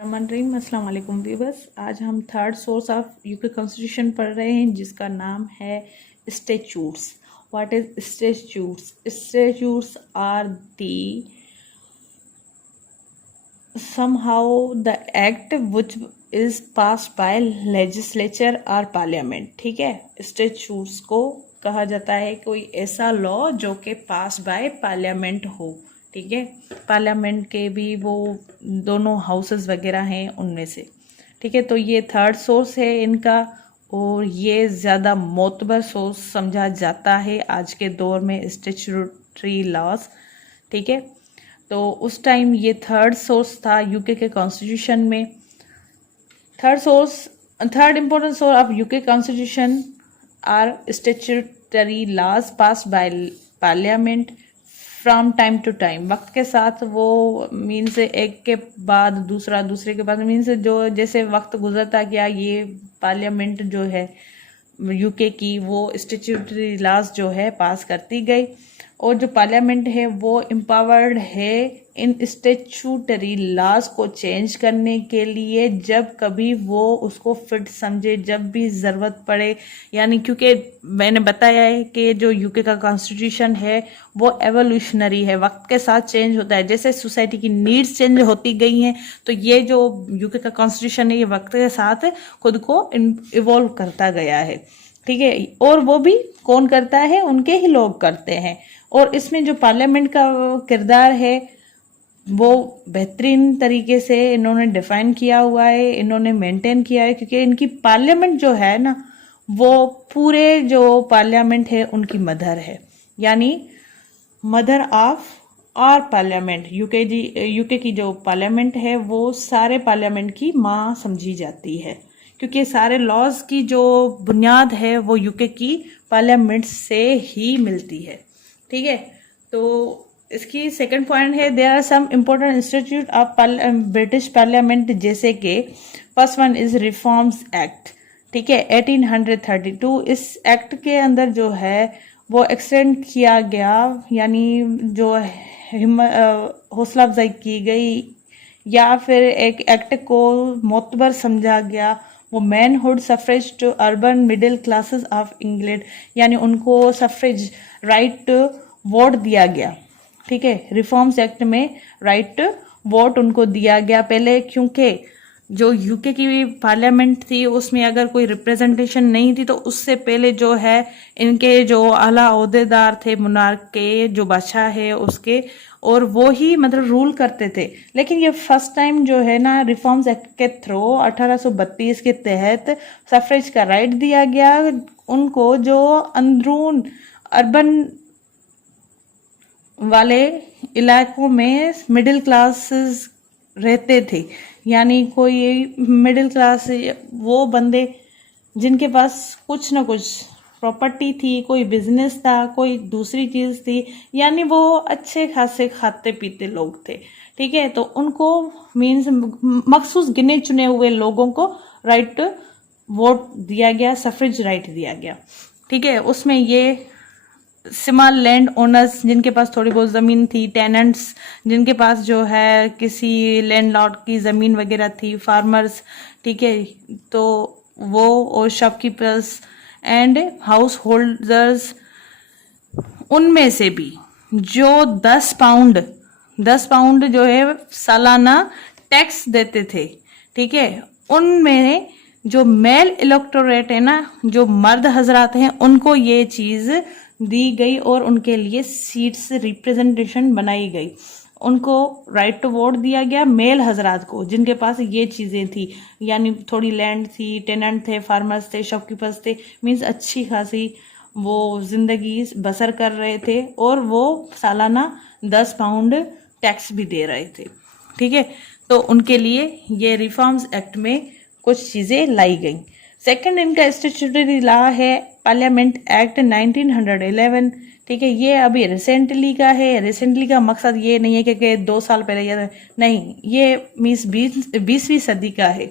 अस्सलाम वालेकुम व्यूअर्स। आज हम third source of UK constitution पढ़ रहे हैं जिसका नाम है statutes. What is statutes? Statutes are the somehow the act which is passed by legislature or parliament। ठीक है, स्टैट्यूट्स को कहा जाता है कोई ऐसा लॉ जो कि पास बाय पार्लियामेंट हो। ठीक है, पार्लियामेंट के भी वो दोनों हाउसेस वगैरह हैं उनमें से। ठीक है, तो ये थर्ड सोर्स है इनका और ये ज़्यादा मोतबर सोर्स समझा जाता है आज के दौर में स्टैट्यूटरी लॉज। ठीक है, तो उस टाइम ये थर्ड सोर्स था यूके के कॉन्स्टिट्यूशन में। Third important source of UK constitution are statutory laws passed by parliament from time to time. वक्त के साथ वो मीन्स एक के बाद दूसरा, दूसरे के बाद मीन्स जो जैसे वक्त गुजरता गया ये पार्लियामेंट जो है यूके की वो स्टैट्यूटरी लॉज जो है पास करती गई। और जो पार्लियामेंट है वो एम्पावर्ड है इन स्टैट्यूटरी लॉज को चेंज करने के लिए जब कभी वो उसको फिट समझे, जब भी ज़रूरत पड़े। यानी क्योंकि मैंने बताया है कि जो यूके का कॉन्स्टिट्यूशन है वो एवोल्यूशनरी है, वक्त के साथ चेंज होता है। जैसे सोसाइटी की नीड्स चेंज होती गई हैं तो ये जो यूके का कॉन्स्टिट्यूशन है ये वक्त के साथ खुद को इवॉल्व करता गया है। ठीक है, और वो भी कौन करता है? उनके ही लोग करते हैं। और इसमें जो पार्लियामेंट का किरदार है वो बेहतरीन तरीके से इन्होंने डिफाइन किया हुआ है, इन्होंने मेंटेन किया है, क्योंकि इनकी पार्लियामेंट जो है ना वो पूरे जो पार्लियामेंट है उनकी मदर है, यानी mother of our parliament. UK की जो पार्लियामेंट है वो सारे पार्लियामेंट की माँ समझी जाती है, क्योंकि सारे लॉज की जो बुनियाद है वो यूके की पार्लियामेंट से ही मिलती है। ठीक है, तो इसकी सेकंड पॉइंट है there are some important institute of British parliament, जैसे कि first one is reforms act. ठीक है, 1832। इस एक्ट के अंदर जो है वो एक्सटेंड किया गया, यानी जो हौसला अफजाई की गई या फिर एक एक्ट को मोतबर समझा गया, वो manhood suffrage to urban middle classes of England, यानी उनको सफरेज राइट वोट दिया गया। ठीक है, रिफॉर्म्स एक्ट में राइट वोट उनको दिया गया पहले, क्योंकि जो यूके की पार्लियामेंट थी उसमें अगर कोई रिप्रेजेंटेशन नहीं थी तो उससे पहले जो है इनके जो आला ओहदेदार थे मुनार्क के, जो बादशाह है उसके, और वो ही मतलब रूल करते थे। लेकिन ये फर्स्ट टाइम जो है ना रिफॉर्म्स एक्ट के थ्रू 1832 के तहत सफरेज का राइट दिया गया उनको, जो अंदरून अर्बन वाले इलाकों में मिडिल क्लासेस रहते थे, यानी कोई मिडिल क्लास वो बंदे जिनके पास कुछ ना कुछ प्रॉपर्टी थी, कोई बिजनेस था, कोई दूसरी चीज़ थी, यानी वो अच्छे खासे खाते पीते लोग थे। ठीक है, तो उनको मीन्स मखसूस गिने चुने हुए लोगों को राइट वोट दिया गया, सफरेज राइट दिया गया। ठीक है, उसमें ये स्मॉल लैंड ओनर्स जिनके पास थोड़ी बहुत ज़मीन थी, टेनेंट्स जिनके पास जो है किसी लैंडलॉर्ड की ज़मीन वगैरह थी, फार्मर्स, ठीक है, तो वो, और शॉपकीपर्स एंड हाउस होल्डर्स, उनमें से भी जो 10 पाउंड जो है सालाना टैक्स देते थे। ठीक है, उनमें जो मेल इलेक्टोरेट है ना, जो मर्द हजरात हैं, उनको ये चीज़ दी गई और उनके लिए सीट्स रिप्रेजेंटेशन बनाई गई। उनको राइट टू वोट दिया गया मेल हजरात को जिनके पास ये चीज़ें थी, यानी थोड़ी लैंड थी, टेनेंट थे, फार्मर्स थे, शॉपकीपर्स थे, मीन्स अच्छी खासी वो जिंदगी बसर कर रहे थे और वो सालाना 10 पाउंड टैक्स भी दे रहे थे। ठीक है, तो उनके लिए ये रिफॉर्म्स एक्ट में कुछ चीज़ें लाई गई। सेकंड इनका स्टैट्यूटरी लॉ है पार्लियामेंट एक्ट 1911। ठीक है, ये अभी रिसेंटली का है। रिसेंटली का मकसद ये नहीं है कि 2 साल पहले या नहीं, ये मीन्स 20वीं सदी का है।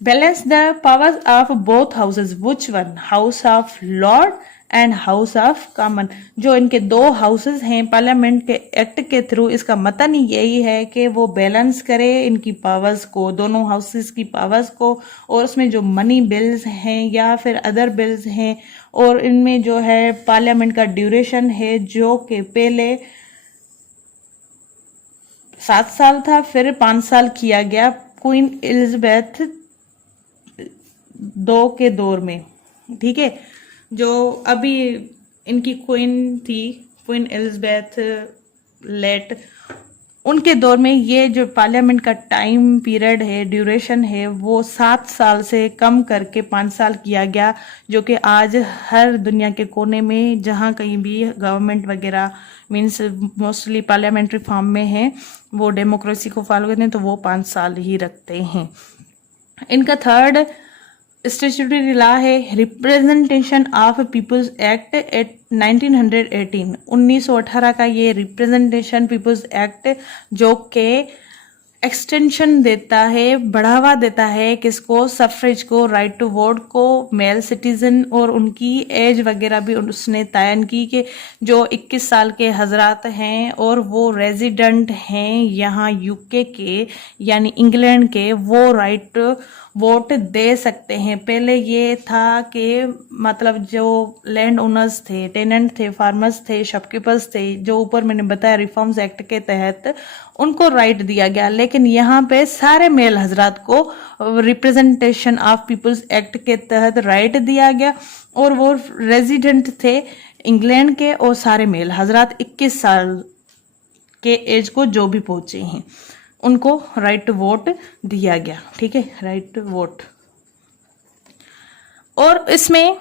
Balance the powers of both houses, which one? House of Lord and house of common. जो इनके दो हाउसेस हैं पार्लियामेंट के एक्ट के थ्रू, इसका मतलब यही है कि वो बैलेंस करे इनकी पावर्स को, दोनों हाउसेस की पावर्स को। और उसमें जो मनी बिल्स हैं या फिर अदर बिल्स हैं, और इनमें जो है पार्लियामेंट का ड्यूरेशन है जो कि पहले 7 साल था, फिर 5 साल किया गया क्वीन एलिजाबेथ दो के दौर में। ठीक है, जो अभी इनकी क्वीन थी, क्वीन एलिजाबेथ लेट, उनके दौर में ये जो पार्लियामेंट का टाइम पीरियड है, ड्यूरेशन है, वो 7 साल से कम करके 5 साल किया गया। जो कि आज हर दुनिया के कोने में जहाँ कहीं भी गवर्नमेंट वगैरह मीन्स मोस्टली पार्लियामेंट्री फॉर्म में है, वो डेमोक्रेसी को फॉलो करते हैं तो वो 5 साल ही रखते हैं। इनका थर्ड स्टैट्यूटरी लॉ है representation of peoples act at 1918। 1918 का ये रिप्रेजेंटेशन पीपल्स एक्ट जो के एक्सटेंशन देता है, बढ़ावा देता है किसको, सफरेज को, राइट टू वोट को, मेल सिटीजन, और उनकी एज वगैरह भी उसने तयन की कि जो 21 साल के हजरात हैं और वो रेजिडेंट हैं यहाँ यूके के यानी इंग्लैंड के, वो राइट वोट दे सकते हैं। पहले ये था कि मतलब जो लैंड ओनर्स थे, टेनेंट थे, फार्मर्स थे, शॉपकीपर्स थे, जो ऊपर मैंने बताया रिफॉर्म्स एक्ट के तहत उनको राइट दिया गया। लेकिन यहाँ पे सारे मेल हजरात को रिप्रेजेंटेशन ऑफ पीपल्स एक्ट के तहत राइट दिया गया, और वो रेजिडेंट थे इंग्लैंड के, और सारे मेल हजरात 21 साल के एज को जो भी पहुंचे हैं उनको राइट टू वोट दिया गया। ठीक है, राइट टू वोट। और इसमें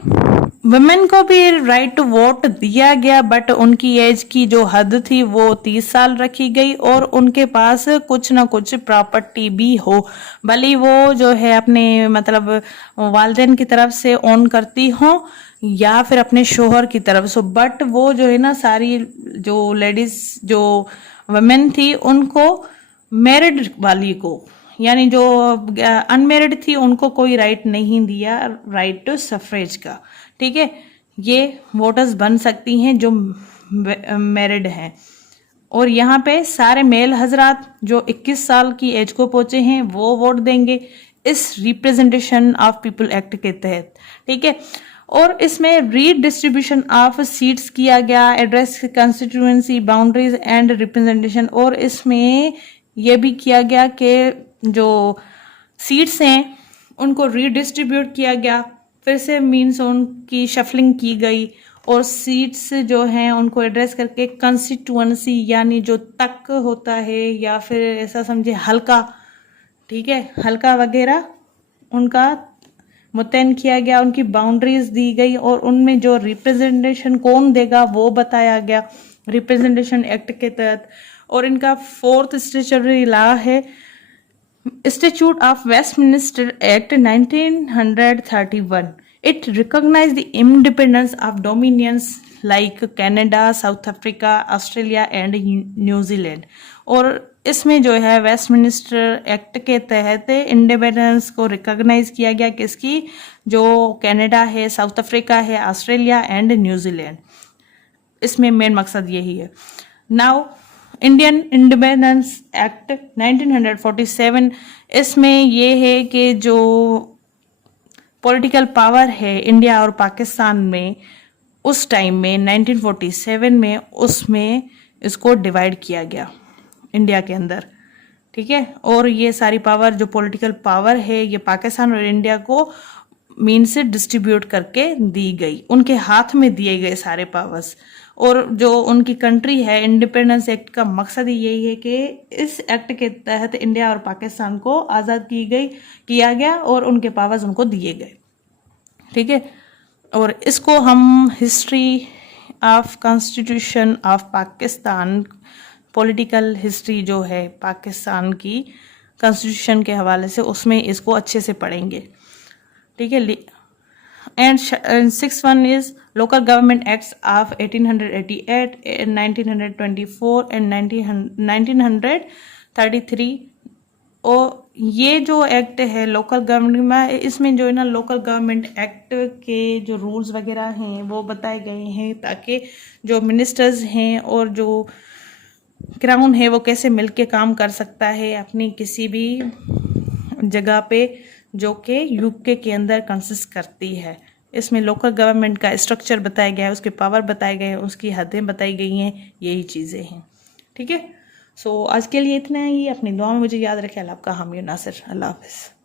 वुमेन को भी राइट टू वोट दिया गया, बट उनकी एज की जो हद थी वो 30 साल रखी गई, और उनके पास कुछ ना कुछ प्रॉपर्टी भी हो, भले वो जो है अपने मतलब वालिदैन की तरफ से ओन करती हो या फिर अपने शोहर की तरफ से, बट वो जो है ना सारी जो लेडीज जो वुमेन थी उनको, मैरिड वाली को यानी जो अनमेरिड थी उनको कोई राइट नहीं दिया, राइट टू सफरेज का। ठीक है, ये वोटर्स बन सकती हैं जो मैरिड हैं। और यहाँ पे सारे मेल हजरात जो 21 साल की एज को पहुंचे हैं वो वोट देंगे इस रिप्रेजेंटेशन ऑफ पीपल एक्ट के तहत। ठीक है, और इसमें रीडिस्ट्रीब्यूशन ऑफ सीट्स किया गया, address constituency boundaries and representation. और इसमें यह भी किया गया कि जो सीट्स हैं उनको रीडिस्ट्रीब्यूट किया गया, फिर से मीन्स उनकी शफलिंग की गई, और सीट्स जो हैं उनको एड्रेस करके कंस्टिट्यूएंसी यानी जो तक होता है या फिर ऐसा समझे हल्का, ठीक है, हल्का वगैरह उनका मुतयन किया गया, उनकी बाउंड्रीज दी गई, और उनमें जो रिप्रेजेंटेशन कौन देगा वो बताया गया रिप्रेजेंटेशन एक्ट के तहत। और इनका फोर्थ स्टैट्यूटरी लॉ है Statute of Westminster Act 1931. It recognized the independence of dominions like Canada, South Africa, Australia and New Zealand. और इसमें जो है वेस्टमिनिस्टर एक्ट के तहत इंडिपेंडेंस को रिकॉग्नाइज किया गया, किसकी, जो कनाडा है, साउथ अफ्रीका है, ऑस्ट्रेलिया एंड न्यूजीलैंड। इसमें मेन मकसद यही है। नाउ इंडियन इंडिपेंडेंस एक्ट 1947, इसमें ये है कि जो पॉलिटिकल पावर है इंडिया और पाकिस्तान में उस टाइम में 1947 में, उसमें इसको डिवाइड किया गया इंडिया के अंदर। ठीक है, और ये सारी पावर जो पॉलिटिकल पावर है ये पाकिस्तान और इंडिया को मीन्स से डिस्ट्रीब्यूट करके दी गई, उनके हाथ में दिए गए सारे पावर्स। और जो उनकी कंट्री है, इंडिपेंडेंस एक्ट का मकसद ही यही है कि इस एक्ट के तहत इंडिया और पाकिस्तान को आज़ाद किया गया और उनके पावर्स उनको दिए गए। ठीक है, और इसको हम history of constitution of Pakistan, political history जो है पाकिस्तान की कॉन्स्टिट्यूशन के हवाले से, उसमें इसको अच्छे से पढ़ेंगे। ठीक है, and 6th one is local government acts of 1888 and 1924 and 1933 और ये जो एक्ट है लोकल गवर्नमेंट में, इसमें जो है ना लोकल गवर्नमेंट एक्ट के जो रूल्स वगैरह हैं वो बताए गए हैं, ताकि जो मिनिस्टर्स हैं और जो क्राउन है वो कैसे मिलके काम कर सकता है अपनी किसी भी जगह पे जो कि यूके के अंदर कंसिस्ट करती है। इसमें लोकल गवर्नमेंट का स्ट्रक्चर बताया गया है, उसके पावर बताए गए हैं, उसकी हदें बताई गई हैं, यही चीज़ें हैं। ठीक है, सो आज के लिए इतना ही। अपनी दुआ में मुझे याद रखें। अल्लाह आपका हामी नासिर। अल्लाह हाफ़िज़।